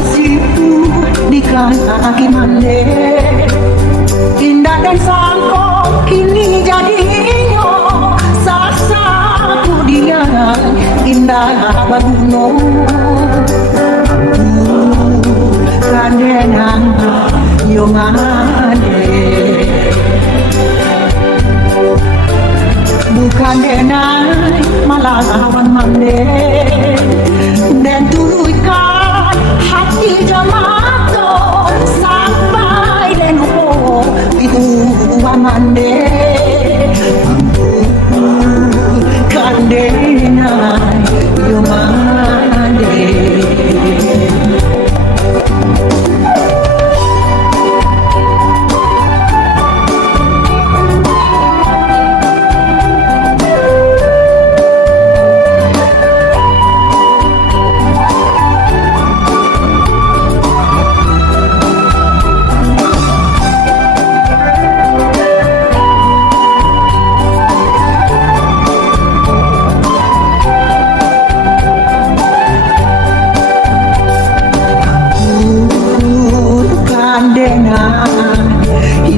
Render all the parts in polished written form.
basiku di kaki mande. Indah dan sangkok kini jadinya sasaku dia indah baguno. Kandenang yo mande bukan denai malah lawan mande. Dan turuikan hati jamato sampai leluhur itu mande. Kandenai yo mande.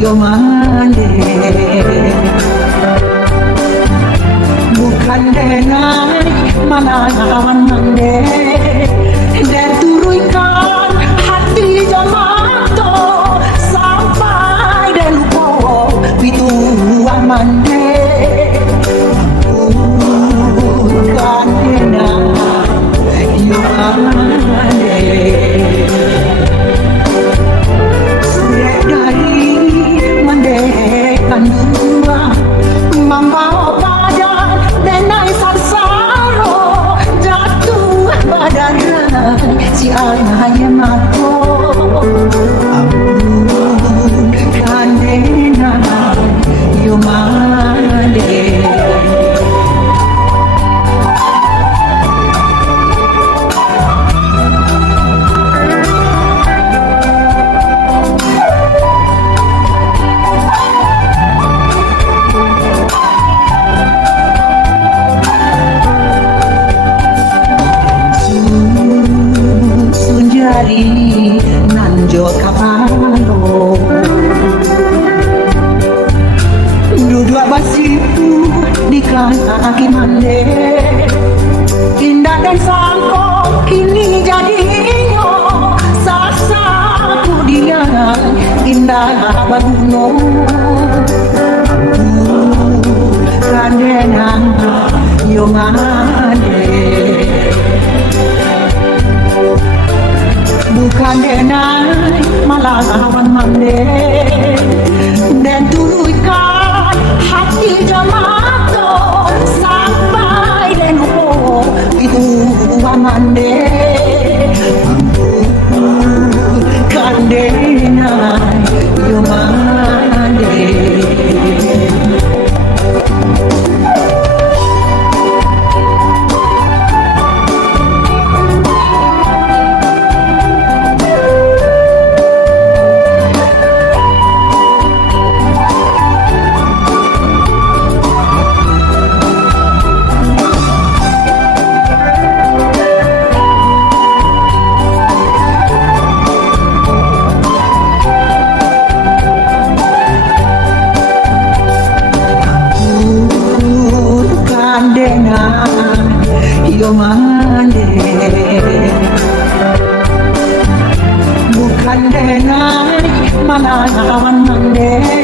Yo mande bukan denai mana lawan mande. Dan turuikan hati jamato sampai dan lupa itu mande. Bukan denai yo mande. Membawa badan denai sarsaro jatuh badan si anaknya mako. Ampun kandena yo mande. Nanjo kapalo duduk basiku di kaki mande. Indah dan sangkok kini jadinya sasaku dia indah baguno. Kandenang yo mande bukan denai malah lawan mande. Dan turuikan hati jamato sampai leluhur itu mande. Bukan denai yo mande. Yo mande bukan denai mana lawan mande.